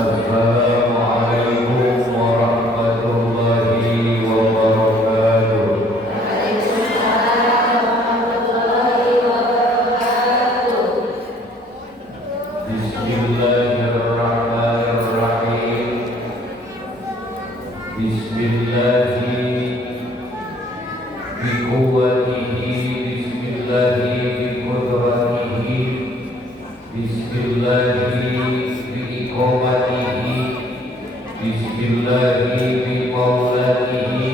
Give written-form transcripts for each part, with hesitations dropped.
Assalamualaikum warahmatullahi wabarakatuh. Bismillahirrahmanirrahim. Bismillahi biquwwatihi, bismillahi biqudratihi, bismillahi biiqamatihi, bismillahi bimaulatihi,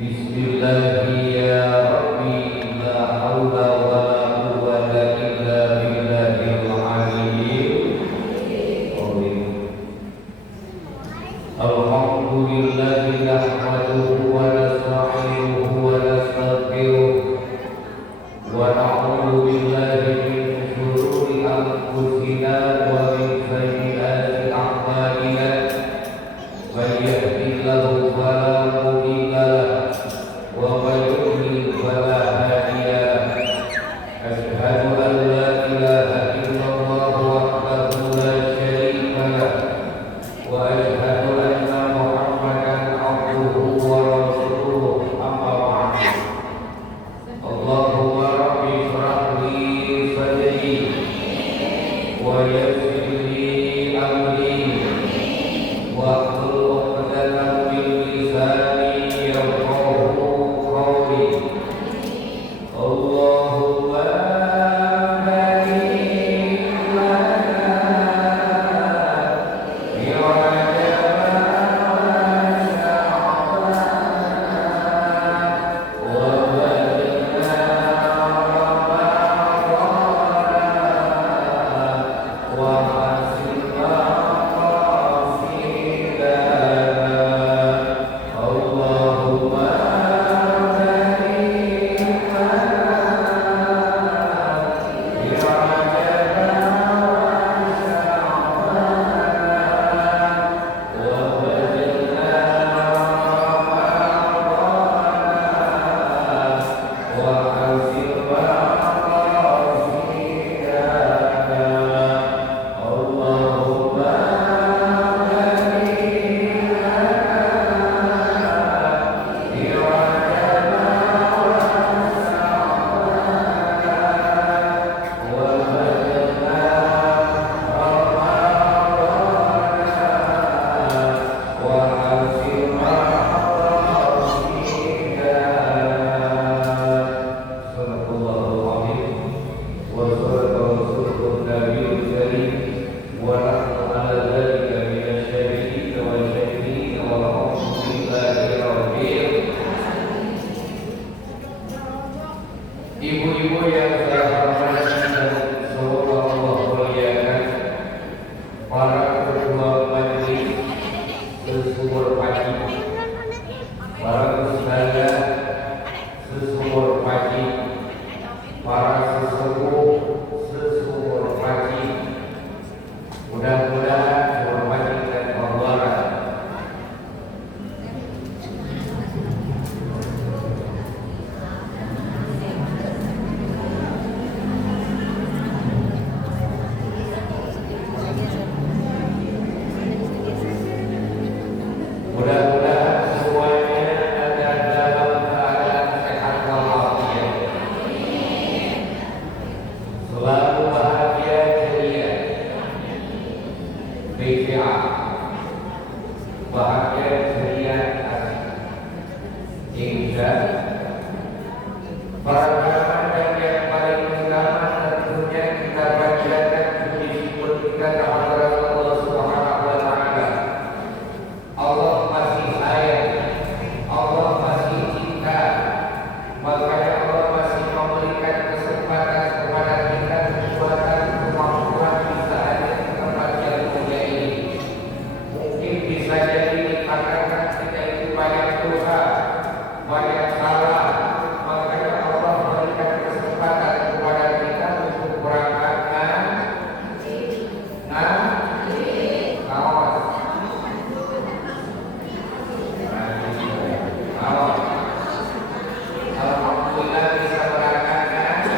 bismillahi ya Rabbi, la haula wa la quwwata illa billahil aliyyil azim. Alhamdulillahi nahmaduhu wa nasta'inuhu wa nastaghfiruh wa na'udzu billahi min shururi anfusina wa min sayyiati a'malina. Man yahdihillahu fala mudilla lahu wa man yudlil fala hadiya lahu. Asyhadu an la ilaha illallah wahdahu la syarika lahu wa asyhadu anna Muhammadan abduhu wa rasuluh. Amma ba'du. Allahumma rabbi shrah li sadri wa yassir li amri wahlul 'uqdatam min lisani yafqahu qawli. Allahumma barik lana fi Ibu-ibu yang saya hormati dan semoga Allah muliakan, para ketua majelis sesumur pagi, para ustazah sesumur pagi, para sesepuh sesumur pagi, mudah-mudahan hormati dan hormat. Mudah-mudahan semuanya ada dalam keadaan sehat walafiat, selalu bahagia ceria, BCA, bahagia ceria asik. Insya para ulama dan yang paling utama tentunya kita bacakan puji-puji kita kepada Allah Subhanahu wa Ta'ala. Allah masih sayang, Allah masih cinta, makanya Allah masih memberikan kesempatan kepada kita, kekuatan, kemampuan bisa ada di tempat yang mulia ini. Mungkin bisa jadi dikatakan kita itu banyak dosa, banyak salah, makanya Allah memberikan kesempatan kepada kita untuk berangkatkan Alhamdulillah bisa berangkatkan haji.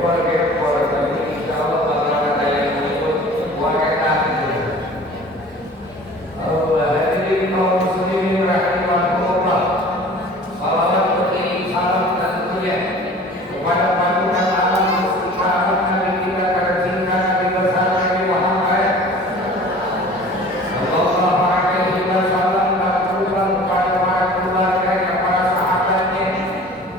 gempor, tapi insya Allah bakal ada yang menyebut waketan. Hadirin kaum muslimin rahimakumullah. Salawat beriring salam tentunya kepada panutan alam istiqamah Nabi kita tercinta Nabi besar Nabi Muhammad sallallahu alaihi wasallam, dan kepada para keluarganya, para sahabatnya,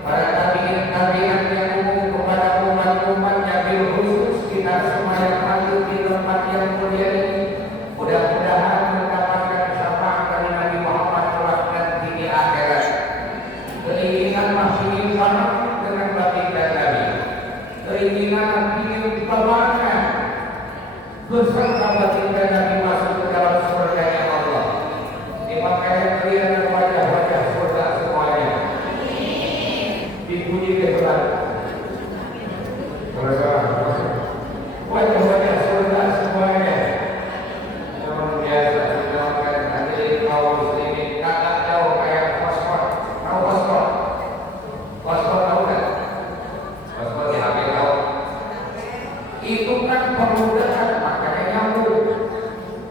para tabi'in yang umum, kepada umat-umatnya, bil khusus kita semua yang hadir di tempat yang mulia ini. Mudah-mudahan mendapatkan syafaat dari Nabi Muhammad kelak nanti di akhirat. Keinginan masih ingin banget dengan baginda Nabi. Keinginan ingin berbangga beserta baginda Nabi masuk ke dalam surganya Allah. Dipakai kalian dan wajah-wajah surga semuanya. Dipuji Tuhan. Wajah-wajah surga semuanya. Memang biasa dilakukan hadirin kaum muslimin, kagak jauh kayak fosfor. Tahu fosfor? Fosfor tahu kan? Fosfor di HP tahu. Itu kan pemudahan, makanya nyambung.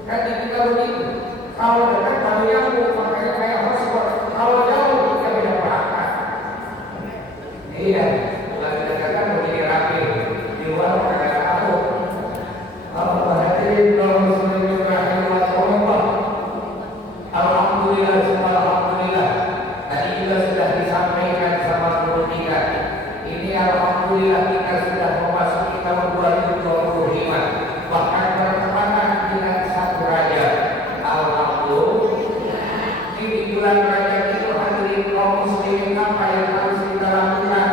Kan kita begitu. Kalau dekat baru nyambung, makanya kayak fosfor. Kalau jauh kita bisa berangkat. Iya, bukan dekat kan begini rapi. Di luar kayak tahu. Hadirin kaum muslimin rahimahumullah. Alhamdulillah, semua alhamdulillah. Tadi juga sudah disampaikan sama guru kita. Ini alhamdulillah kita sudah memasuki tahun 2025. Bahkan bertepatan dengan 1 Rajab. Alhamdulillah. Di bulan Rajab itu hadirin kaum muslimin, apa yang harus kita lakukan?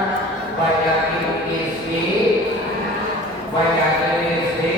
Banyakin isi, banyakin isi.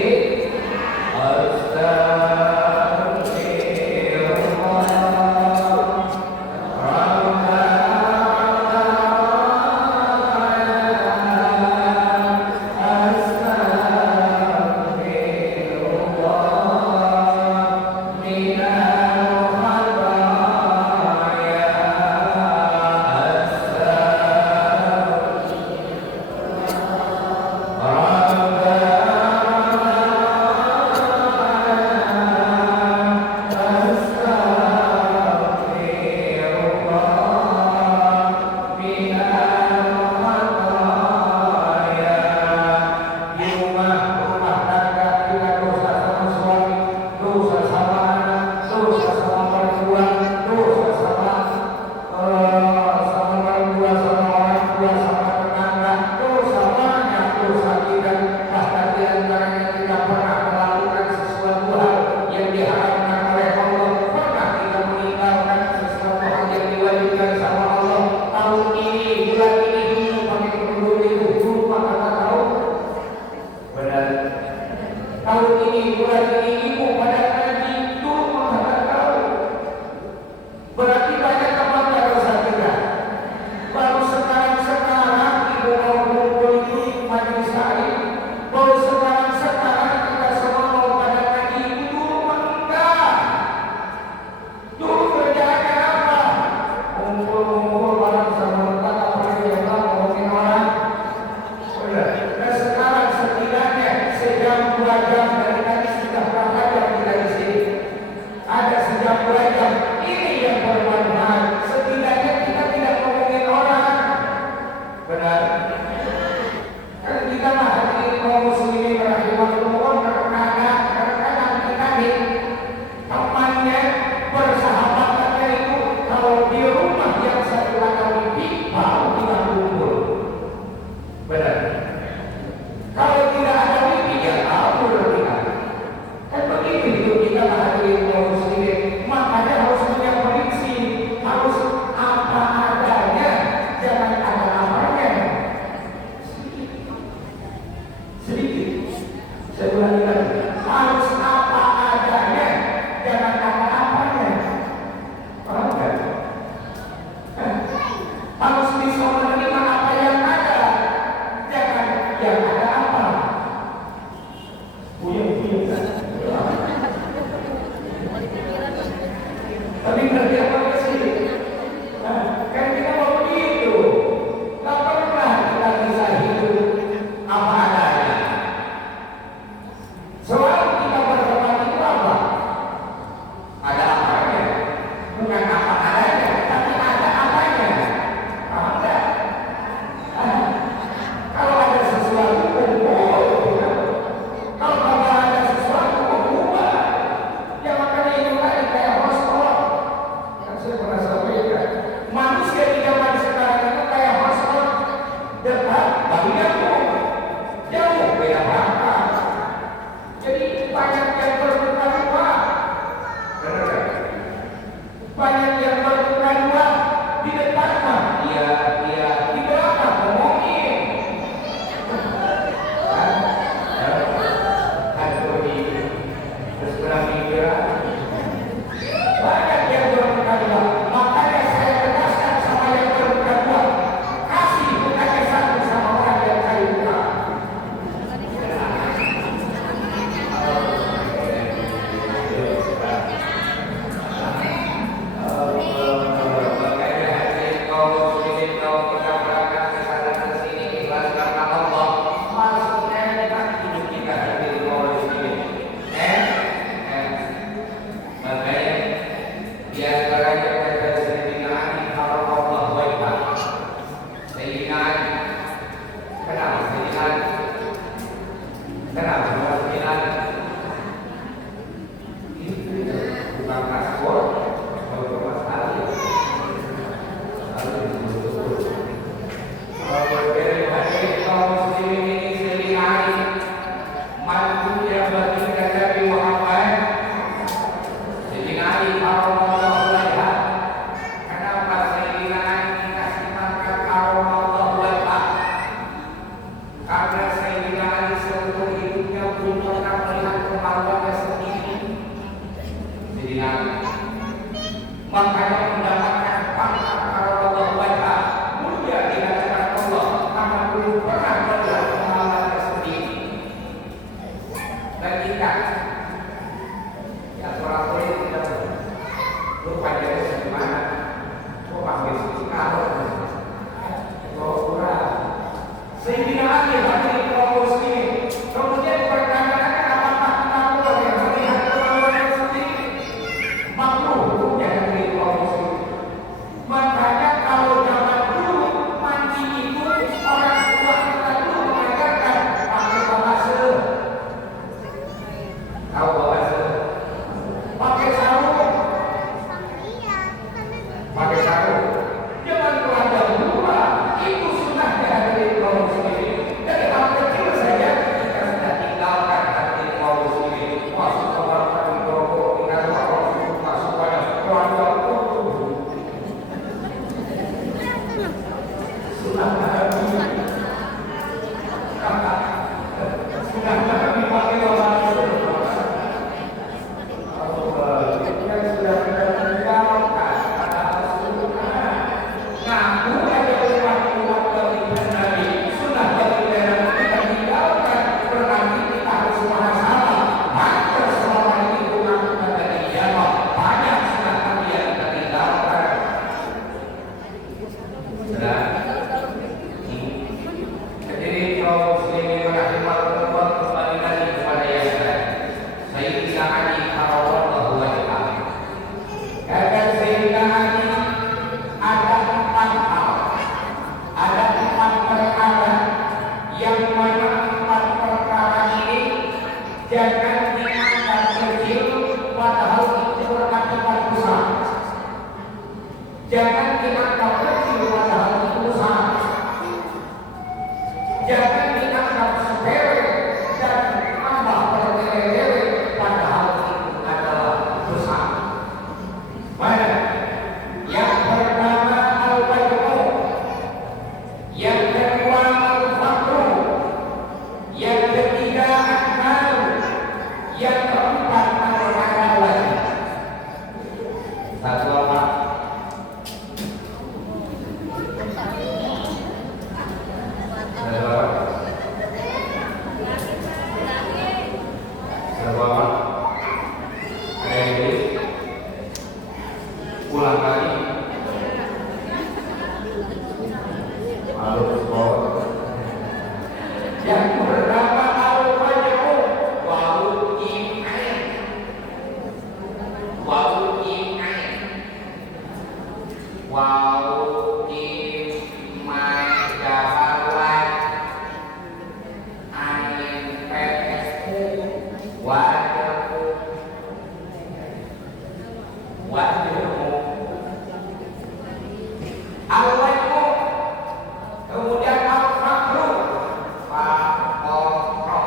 apa beda bangka. Jadi banyak yang berbuka dua. Benar kan? Banyak yang berbuka dua di depan mah iya di belakang ngomongin. Kan begitu. Terus kurang pikiran. Banyak yang berbuka dua. Makanya saya tegaskan sama yang berbuka dua. Kasih bukannya satu sama orang yang saya buka. Makanya hadirin kaum muslimin kalau kita berangkat ke sana ke sini ikhlas karena Allah, maksudnya enak hidup kita hadirin kaum muslimin. Makanya di antaranya kata Sayyidina Ali radhiyallahu anhu. Sayyidina Ali. Kenapa Sayyidina Ali? Kenapa Sayyidina Ali? Itu bukan paspor, bukan masalah. Dari hadirin kaum muslimin ini Sayyidina Ali mantu yang baginda Nabi Muhammad. Sayyidina Ali radhiyallahu anhu. Kenapa Sayyidina Ali dikasih pangkat radhiyallahu anhu? Karena Sayyidina Ali seumur hidupnya belum pernah melihat kemaluannya sendiri. Sayyidina Ali makanya mendapatkan pangkat radhiyallahu anhu, mulia di hadapan Allah karena belum pernah melihat kemaluannya sendiri. Dan kita yang seorang murid tidak lupa jadi segimana. Oh panggil kalau kurang. Sayyidina Ali hadirin kaum muslimin. Kemudian pertanyaannya apakah kita boleh melihat kemaluan sendiri? Makruh hukumnya hadirin kaum muslimin. Makanya kalau zaman dulu mandi itu orang tua kita dulu mengajarkan pakai babase. Tahu babase? Pakai sarung. Pakai sarung. Jangan Belanda dulu itu sunnahnya hadirin kaum muslimin. Dari hal kecil saja kita sudah tinggalkan hadirin kaum muslimin. Masuk kamar mandi rokok, tinggal masuk pada keluarga sunnah Nabi. Sunnah Nabi pakai babase. Yang sudah kita tinggalkan adalah sunnah. Ngaku aja umat baginda Nabi. Sunnah baginda Nabi kita tinggalkan. Berarti kita harus muhasabah. Maka selama itu ngaku kata dijawab. Banyak sunnah Nabi yang kita tinggalkan. Sudah. Hadirin kaum muslimin rahimahullah, kembali lagi kepada yang lain. Sayyidina Ali radhiyallahu anhu. Kata Sayyidina Ali, ada 4 hal, ada 4 perkara yang mana 4 perkara ini jangan dianggap kecil, padahal itu merupakan besar. Jangan dianggap kecil, padahal itu besar. Jangan dianggap sepele dan tambah bertele-tele, padahal itu adalah besar. Mana? Yang pertama al-wajhu, yang kedua al-faqru, yang ketiga al-mal, yang keempat al-adawah. Satu apa? Satu apa? Satu apa? Ada yang tulis? Ulang lagi. Lalu sekolah. Yang pertama al-wajhu, wau im ain. Wau im ain. Wau im majabalan. Ain pes wajhu. Wajhu. Al-wajhu. Kemudian al-faqru. Faqara.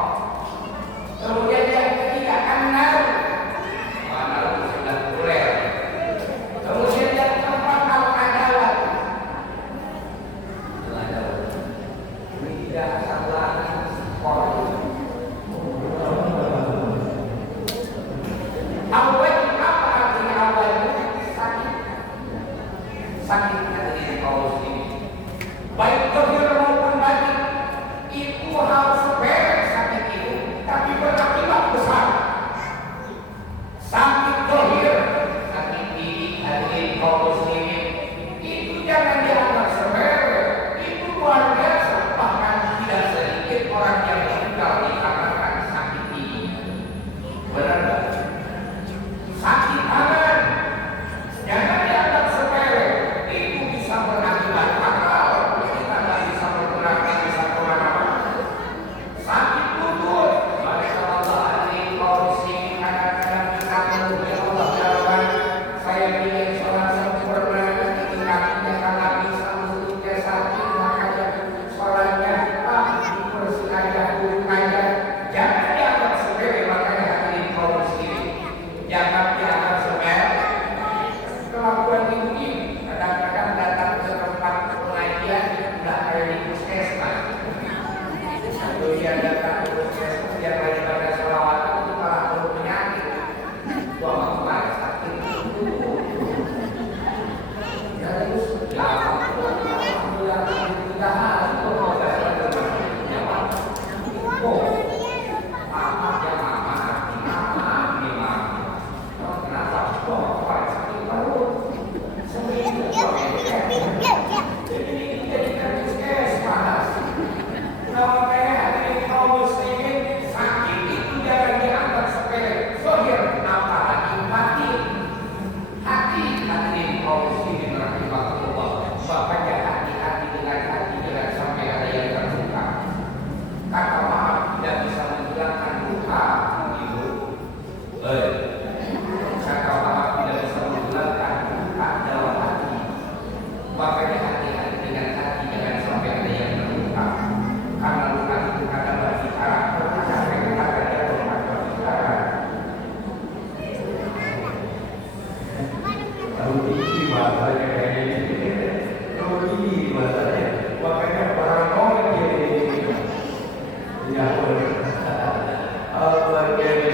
Allah jadi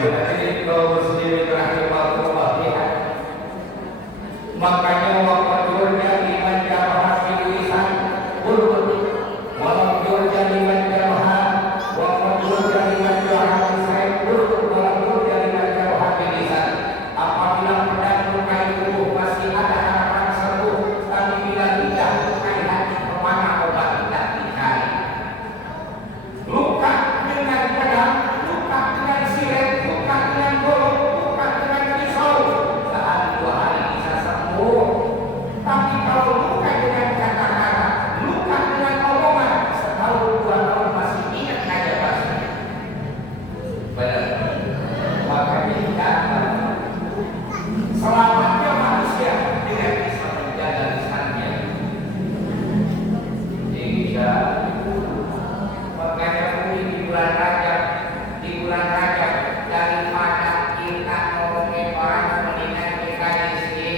kaum muslimin rahimahullah ya. Makanya waktu yurja liman jamaah fil lisan urut walau yurja liman jamaah waktu yurja liman jamaah fil lisan urut walau yurja liman jamaah fil lisan. Apabila pada lukai tubuh masih ada harapan sembuh, tapi bila tidak lukai hati kemana obat tidak dicari. Luka dengan pedang, luka dengan silet, luka dengan golok, luka dengan pisau, sehari dua hari bisa sembuh. Tapi kalau luka dengan kata-kata, luka dengan omongan, setahun dua tahun masih ingat aja pasti. Benar. Makanya jangan. Selamatnya manusia dengan bisa menjaga lisannya. Insya makanya di bulan Rajab daripada kita ngomongin orang mendingan kita isi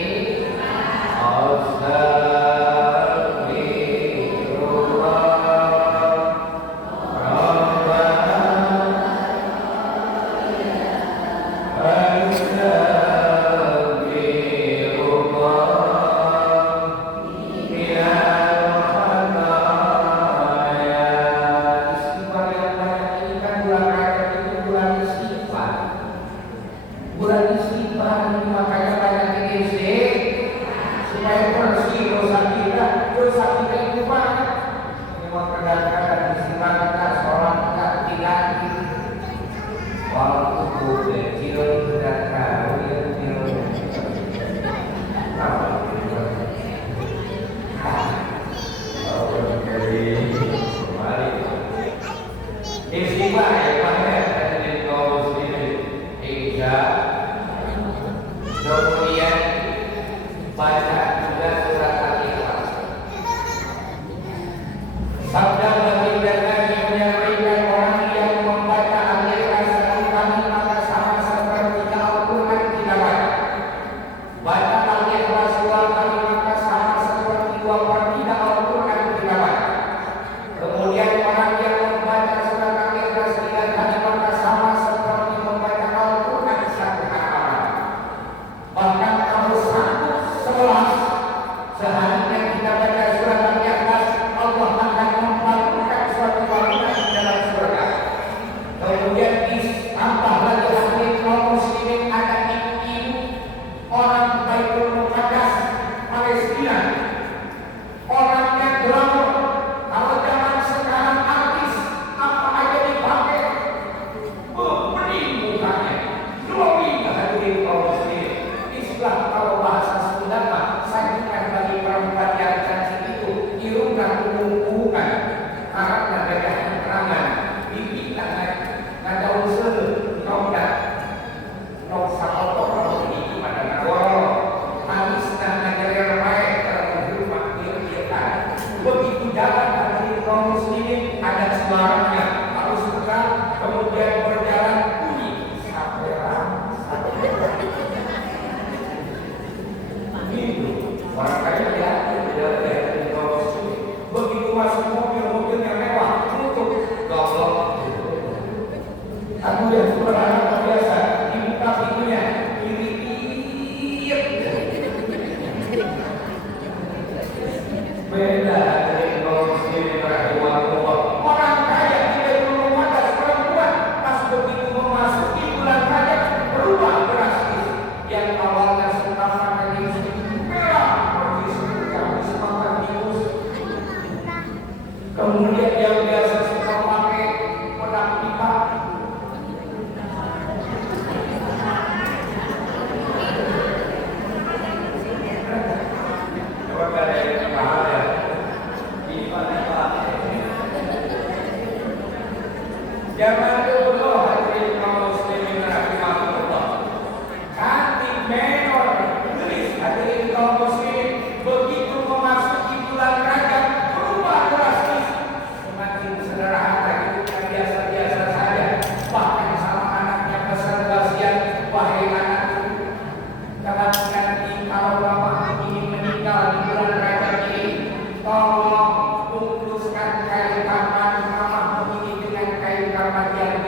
bulan istighfar ini, makanya banyak SD supaya bersih dosa kita itu banyak. Memang kadang-kadang istighfar kita, sholat kita diganti. Waktu kecil tidak tahu kecil. Istighfar ya Pak ya, jadi kaum muslimin. Kemudian baca juga surat Al-Ikhlas. Sabda baginda Nabi menyampaikan orang yang membaca Al-Ikhlas satu kali maka sama seperti Al-Quran tidak baca. Baca Al-Ikhlas dua kali maka sama seperti dua partidak Al-Quran tidak baca. Kemudian orang yang membaca surat Al-Ikhlas tiga kali maka sama seperti membaca Al-Quran satu halaman. Bahkan kalau 11 seharinya kita baca surat Al-Ikhlas, Allah akan membantukan suatu bangunan di dalam surga. Kemudian ditambah lagi hadirin kaum muslimin, ada ibu-ibu orang Baitul Muqaddas Palestina, orangnya glamour. Kalau zaman sekarang artis apa aja dipakai, bening mukanya, glowing hadirin kaum muslimin. Islam kalau bahasa Sunda mah sajikan bagi perempuan yang cantik itu irungkan umum-umuman, karena gagah keterangan, bibi nggak daun sel, nongdak, nong sakotok kalau begitu pada ngawal, habis ngajarin baik dalam rumah dia. Begitu jalan dari kaum muslimin ada suaranya harus tegak, kemudian berjalan bunyi saperan. Orang kaya tidak dari kaum muslimin. Begitu masuk mobil yang mewah, tutup goblok. Aku yang superhana biasa dibuka pintunya, beda dari kaum muslimin rahimahullah. Orang kaya tidak perlu ada perempuan pas begitu memasuki bulan Rajab berubah drastis. Yang awalnya suka makan lipstick merah, pergi habis makan tikus. Kemudian yang biasa suka pakai pedang pipa, coba kalian paham ya, pipa. Zaman dulu hadirin kaum muslimin rahimahullah, kantin menor gelis hadirin kaum muslimin, begitu memasuki bulan Rajab berubah drastis, semakin sederhana hidupnya biasa-biasa saja. Bahkan sama anaknya pesan wasiat, wahai anakku, jangan nanti kalau bapak ingin meninggal di bulan Rajab ini, tolong bungkuskan kain kafan mama ini dengan kain kafan yang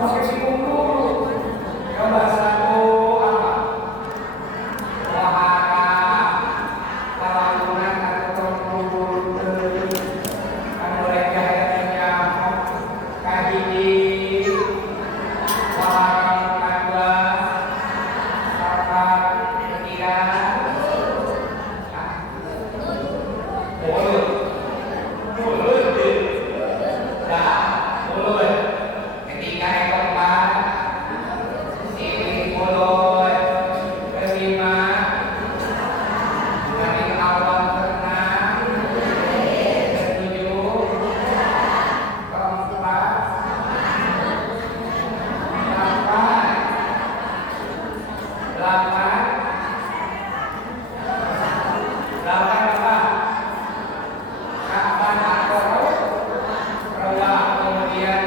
pakai bingung dulu. Coba satu apa? Wahana, lawangunan atau tongkol, anu receh nyamuk, kahiji, warang kadua, sapat ketiga, mulut, mulut, ketiga yang keempat, sini mulut, kelima, dari awal keenam, ketujuh, keempat, delapan, apa? Kapan atau rawa kemudian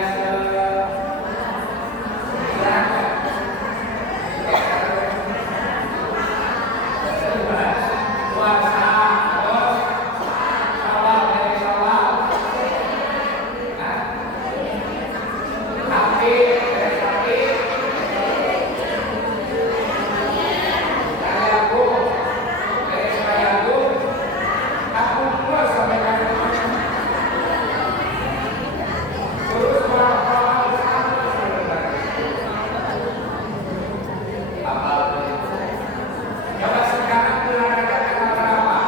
puasa terus awal dari awal sapi dari sapi sayaku dari sayaku aku puas sampai kaki terus berapa apal coba sekarang bulan Rajab tanggal berapa?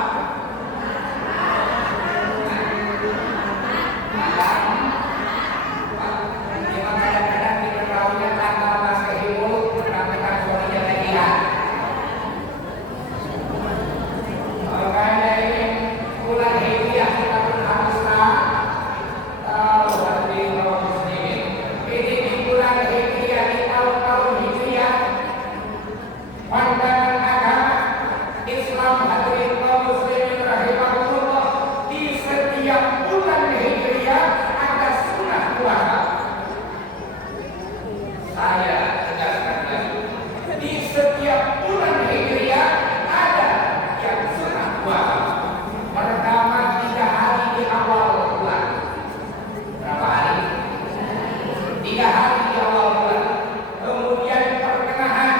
Cuma kadang-kadang kita tahunya tanggal Masehi mulu, tapi kan suaminya tagihan. Makanya ini bulan Hijriah kita pun haruslah tahu hati kaum muslimin. Ini di bulan Hijriah, di tahun-tahun Hijriah, pandangan agama Islam hadirin kaum muslimin rahimahullah, di setiap bulan Hijriah ada sunnah puasa. Saya tegaskan lagi, di setiap bulan Hijriah ada yang sunnah puasa. Pertama 3 hari di awal bulan. Berapa hari? 3 hari di awal bulan. Kemudian pertengahan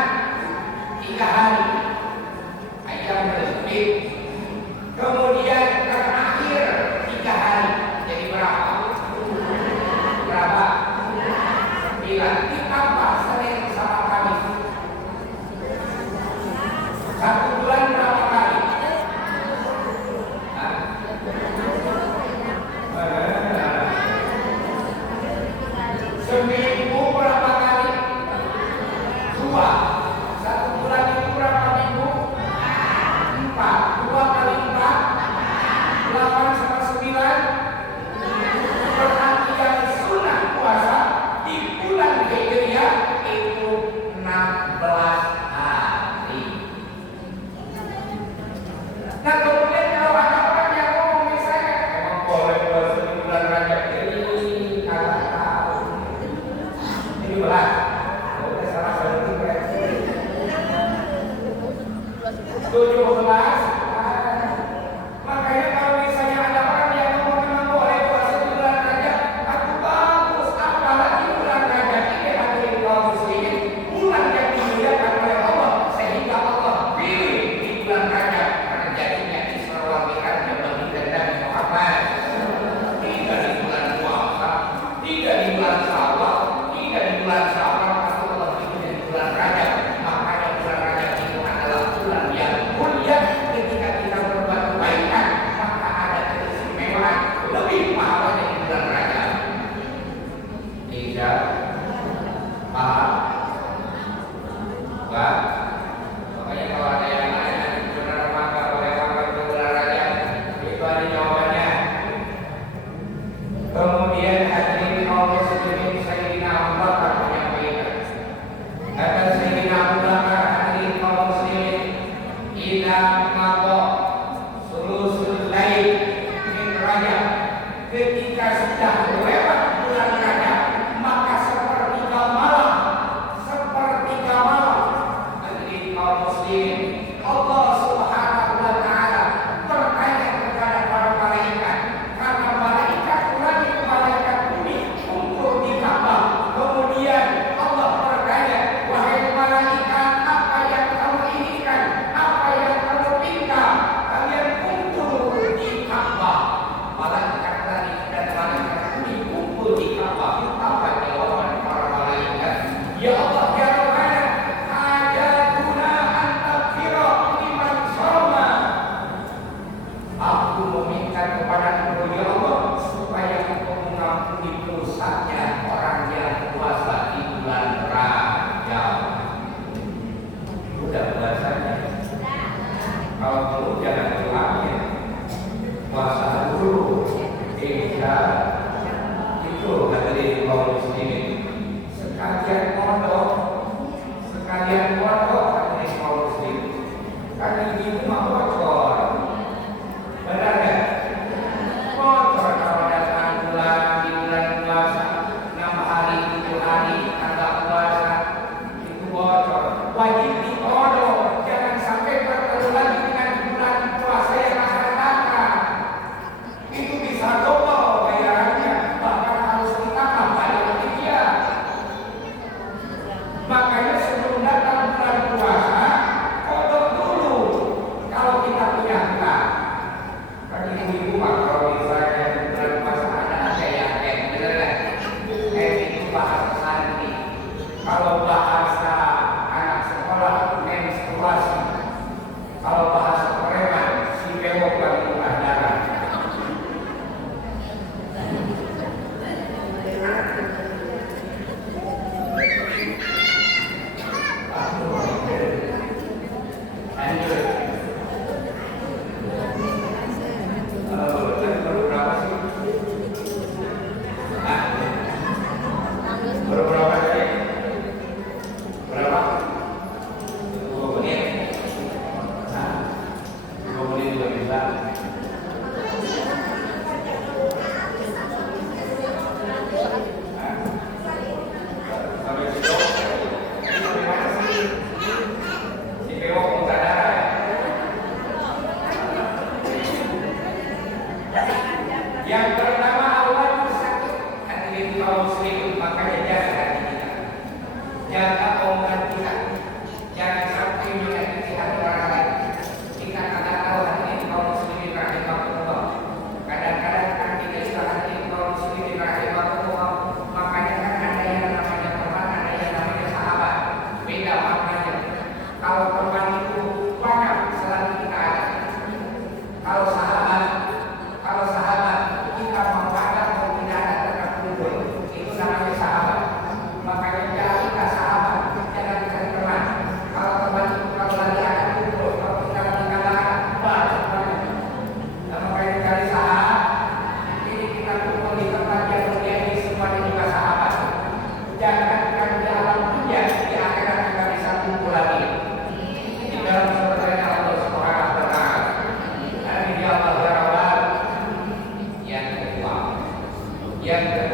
3 hari. Ayam berbit. Kemudian terakhir 3 hari. Jadi berapa? Berapa? 9. Ditambah Senin sama Kamis. 1 bulan berapa kali? Hah? Seminggu berapa kali? 2. 1 bulan itu berapa minggu? 4. 2 kali 4 8 sama 9. Berarti yang sunnah puasa di bulan Hijriah itu 16 hari. Nah kemudian kalau ada orang yang ngomong misalnya emang boleh puasa di bulan Rajab, ini kagak tahu. Ini belas. Udah salah berarti berarti 17. Makanya kalau misalnya ada orang yang ngomong memang boleh puasa di bulan Rajab, aku bagus. Apalagi bulan Rajab ini hadirin kaum muslimin, bulan yang dimuliakan oleh Allah, sehingga Allah pilih di bulan Rajab karena jadinya Isra wal Mi'rajnya baginda Nabi Muhammad. Tidak di bulan puasa, tidak di bulan Syawal, tidak di bulan Syawal, Allah pilih di bulan Rajab. Makanya bulan Rajab itu adalah bulan yang mulia. Ketika kita berbuat kebaikan, maka ada keistimewaan lebih pahalanya di bulan Rajab. Tidak paham? Pak, makanya kalau ada yang lain benar maka boleh makan di bulan Rajab, itu ada jawabannya. Kemudian hadirin kaum muslimin, Sayyidina Abu Bakar menyampaikan, kata Sayyidina Abu Bakar, hadirin kaum muslimin, ila maqo sulusul lail min Rajab, ketika sudah lewat bulan Rajab, maka sepertiga malam, hadirin kaum muslimin, Allah Subhanahu wa taala bertanya kepada para malaikat, karena malaikat langit, malaikat bumi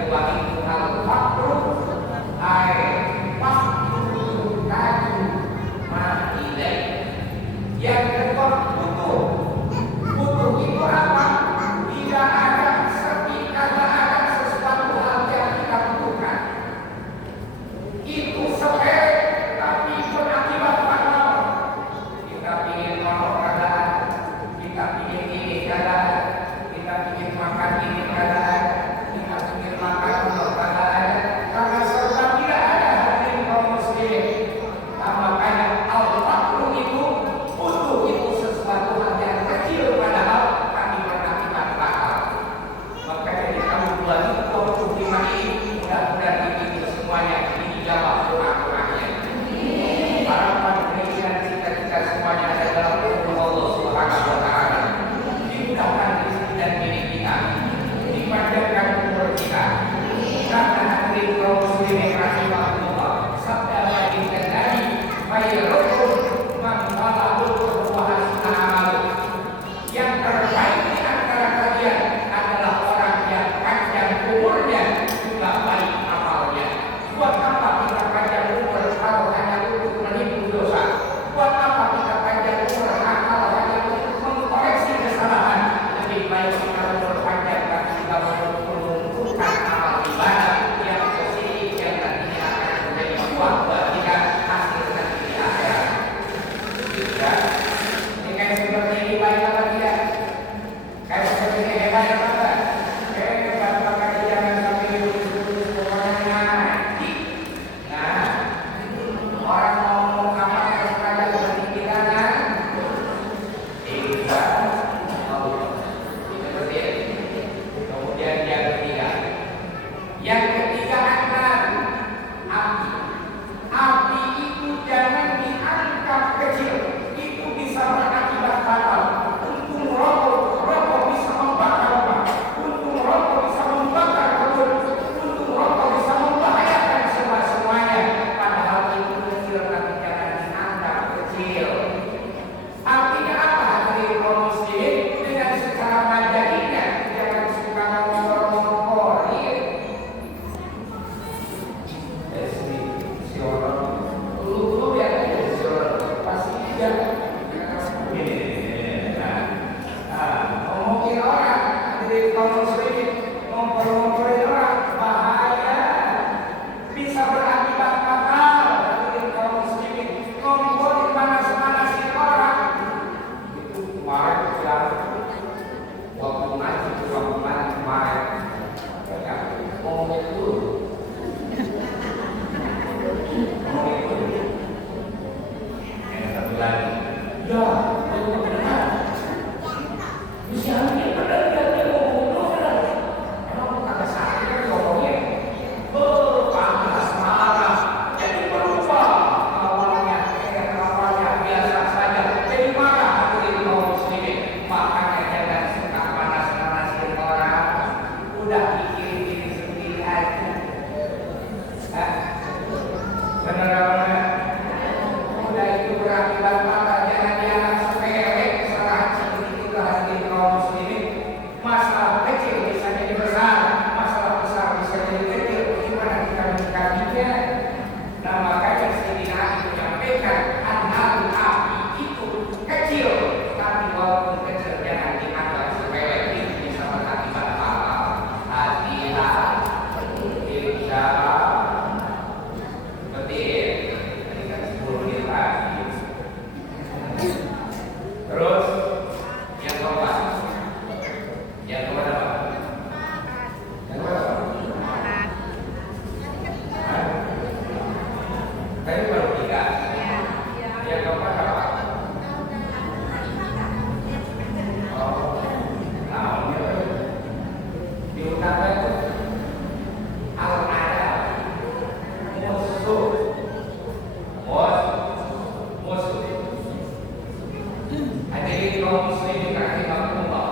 kedua itu al-faqru ay faqru kadu ma'ilai. Yang kedua butuh. Butuh itu apa? Tidak ada karena ada sesuatu hal yang kita butuhkan. Itu sepele tapi berakibat fatal. Kita ingin mau keadaan, kita ingin ini keadaan, kita ingin makan ini keadaan, kita ingin makan untuk keadaan, karena serba tidak ada hadirin kaum muslimin. Nah, makanya al-faqru itu butuh itu sesuatu hal yang kecil padahal tapi berakibat fatal. Maka dari kamu dua itu lima ini mudah-mudahan itu semuanya dijawab doa-doanya. Harapan keinginan cita-cita semuanya ada dalam ilmu Allah Subhanahu wa taala. Dimudahkan rezeki dan milik kita, dipanjangkan umur kita. Karena hadirin kaum muslimin rahimahullah, sabda baginda Nabi, khairukum man talabul wa hasana amal. Yang terbaik di antara kalian adalah orang yang panjang umurnya juga baik amalnya. Buat apa kita panjang umur kalau hanya untuk menipu dosa? Buat apa kita panjang umur kalau hanya untuk mengkoreksi kesalahan? Lebih baik kita umur panjang dan kita mengumpulkan amal ibadah yang positif yang nantinya akan menjadi buah buat kita hasil nanti di akhirat. Ya. Ini kayak seperti ini baik apa tidak? Kayak seperti ini hebat apa enggak? Hebat, maka jangan sampai lulus-lulus pokoknya ngaji. Nah, orang ngomong apa harus ada seperti kita kan? Tidak. Seperti itu. Kemudian yang ketiga. Yang ketiga adalah api. Api itu jangan dianggap kecil. Itu bisa berakibat fatal. Untung rokok bisa membakar rumah. Untung rokok bisa membakar kebun. Untung rokok bisa membahayakan semuanya. Padahal itu kecil tapi jangan dianggap kecil. Artinya apa hadirin kaum muslimin? Dengan secara majarinya jangan suka ngomong-ngomong. Si orang dulu ya si orang pasti dia ngomongin orang hadirin kaum muslimin, ngompor-ngomporin orang bahaya, bisa berakibat fatal. Hadirin kaum muslimin, ngomporin panas-panasin orang itu kemarin sudah waktu ngaji kemarin ngomongin dulu. Yang satu lagi, ya, itu benar. Misalnya benar dia ngomong benar. Emang kata saya kan ngomongnya, panas marah, jadi berubah awalnya biasa saja, jadi marah hadirin kaum muslimin. Makanya jangan suka panas-panasin orang, udah pikirin diri sendiri aja. Benar apa? Udah itu berakibat fatal, jangan dianggap sepele. Kesalahan kecil itu hadirin kaum muslimin. Masalah kecil bisa jadi besar, masalah besar bisa jadi kecil. Gimana kita menyikapinya? Nah, makanya Sayyidina Ali menyampaikan an-naru api itu kecil, tapi walaupun kecil jangan dianggap sepele. Itu bisa berakibat fatal. Hati-hati, insya seperti tadi kan 10 menit lagi. Terus yang keempat apa? Yang keempat apa? Tadi baru 3. Yang keempat apa? Oh, tahunnya diundangkan al-adab, musuh. Hadirin kaum muslimin rahimahullah,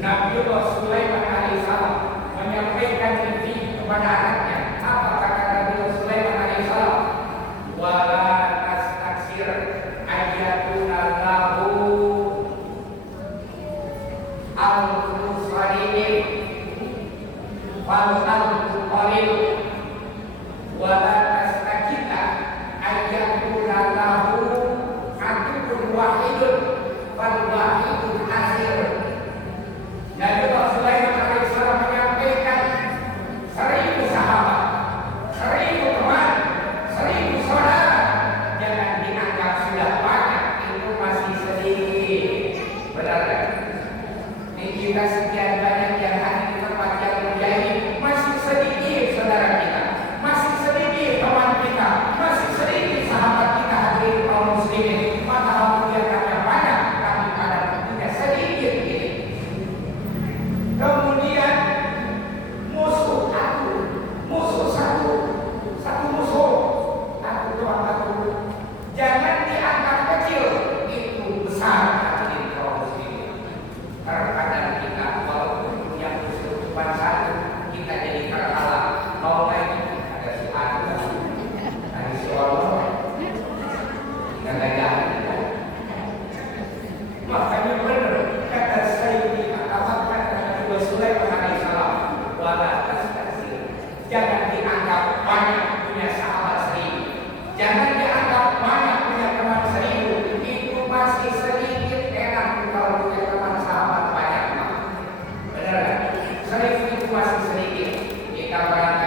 Nabiullah Sulaiman alaihissalam menyampaikan mimpi kepada anaknya. Apa kata Nabiullah Sulaiman alaihissalam? Wala tastaksir ayatuna lahu al-musalimin fal wal ardu qalil wa la tastakita ayyakuna lahu aduun wahidun wal wahidun akhir. Nabi Sulaiman alaihissalam menyampaikan 1000 sahabat, 1000 teman, 1000 saudara jangan dianggap sudah banyak, itu masih sedikit. Benar kan? Ini kita sekian banyak yang hadir di tempat yang menjadi masih sedikit saudara kita, masih sedikit teman kita, masih sedikit sahabat kita hadir kaum muslimin. Padahal kegiatannya banyak, tapi pada waktunya sedikit ini. Kemudian musuh satu musuh, satu doang. Jangan dianggap kecil, itu besar hati kaum muslimin. Terkadang kita walaupun punya musuh cuma satu, kita jadi terhalang. Mau lagi ada si Anu, ada si Allah, kita nggak jadi. Makanya benar kata Sayyidina kata Nabi Sulaiman alaihissalam, wala tastasir. Jangan dianggap banyak punya sahabat 1000. Jangan dianggap banyak punya teman 1000. Itu masih sedikit. Enak kalau punya teman sahabat banyak. Benar kan? 1000 itu masih sedikit. Kita berangkat